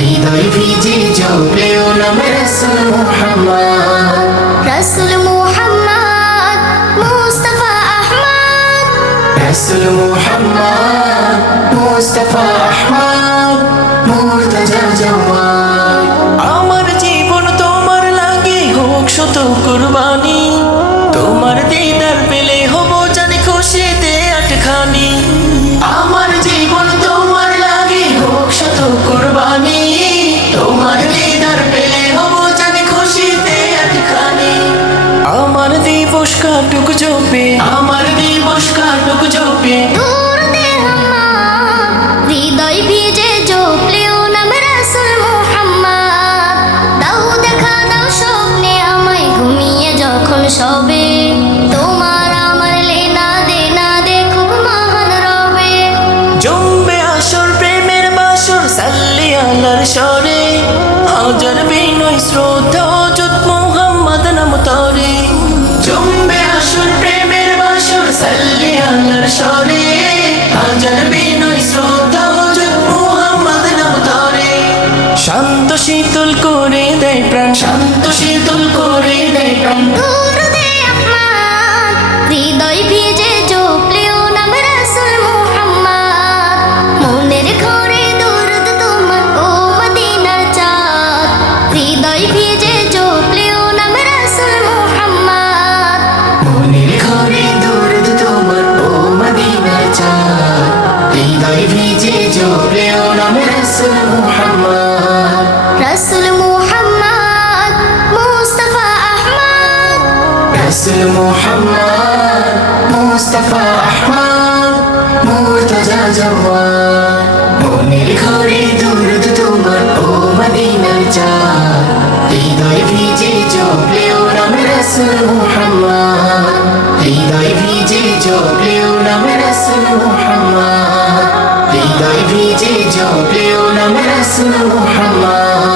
হৃদয় ভিজে জপলেও নাম রাসূল মুহাম্মদ। রাসূল মুহাম্মদ মুস্তাফা আহমদ, রাসূল মুহাম্মদ মুস্তাফা আহমদ, মুর্তজা জাওয়াদ। আমার জীবন তোমার লাগে হোক শত কুরবানি, তোমার দিদার পেলে হব জানি খুশিতে আটখানি। আমার জীবন তোমার লাগে হোক শত কুরবানি, তোমার দিদার পেলে হব জানি খুশিতে আটখানি। আমার দিবস কাটুক জপে, আমার দিবস কাটুক জপে, দুরুদে হাম্মাদ, হৃদয় ভিজে জপলেও নাম রাসূল মুহাম্মদ। দাও দেখা দাও স্বপ্নে আমায় ঘুমিয়ে যখন শবে, তোমার আমার লেনা দেনা দেখুক মহান রবে। জমবে আসর প্রেমের বাসর সাল্লি আলার স্বরে, হাজার বিনয় শ্রদ্ধা যত মুহাম্মদ নাম তরে। জমবে আসর প্রেমের বাসর সাল্লি আলার স্বরে, হাজার বিনয় শ্রদ্ধা যত মুহাম্মদ নাম তরে। শান্ত শীতল করে দেয় প্রাণ, শান্ত শীতল করে দেয় প্রাণ, দুরুদে আহমদ, হৃদয় ভিজে জপলেও নাম রাসূল মুহাম্মদ। মনের ঘরে দুরুদ তোমার ও মদিনার চাঁদ, হৃদয় ভিজে জপলেও নাম রাসূল মুহাম্মদ। মনের ঘরে দরদ তোমার ও মদিনার চাঁদ, হৃদয় ভিজে জপলেও নাম রাসূল মুহাম্মদ। রাসূল মুহাম্মদ মুস্তাফা আহমদ, রাসূল মুহাম্মদ মুস্তাফা আহমদ, মুর্তজা জাওয়াদ। মনের ঘরে দরদ তোমার ও মদিনার চাঁদ, হৃদয় ভিজে জপলেও নাম রাসূল মুহাম্মদ। হৃদয় ভিজে জপলেও নাম রাসূল মুহাম্মদ। হৃদয় ভিজে জপলেও নাম রাসূল মুহাম্মদ।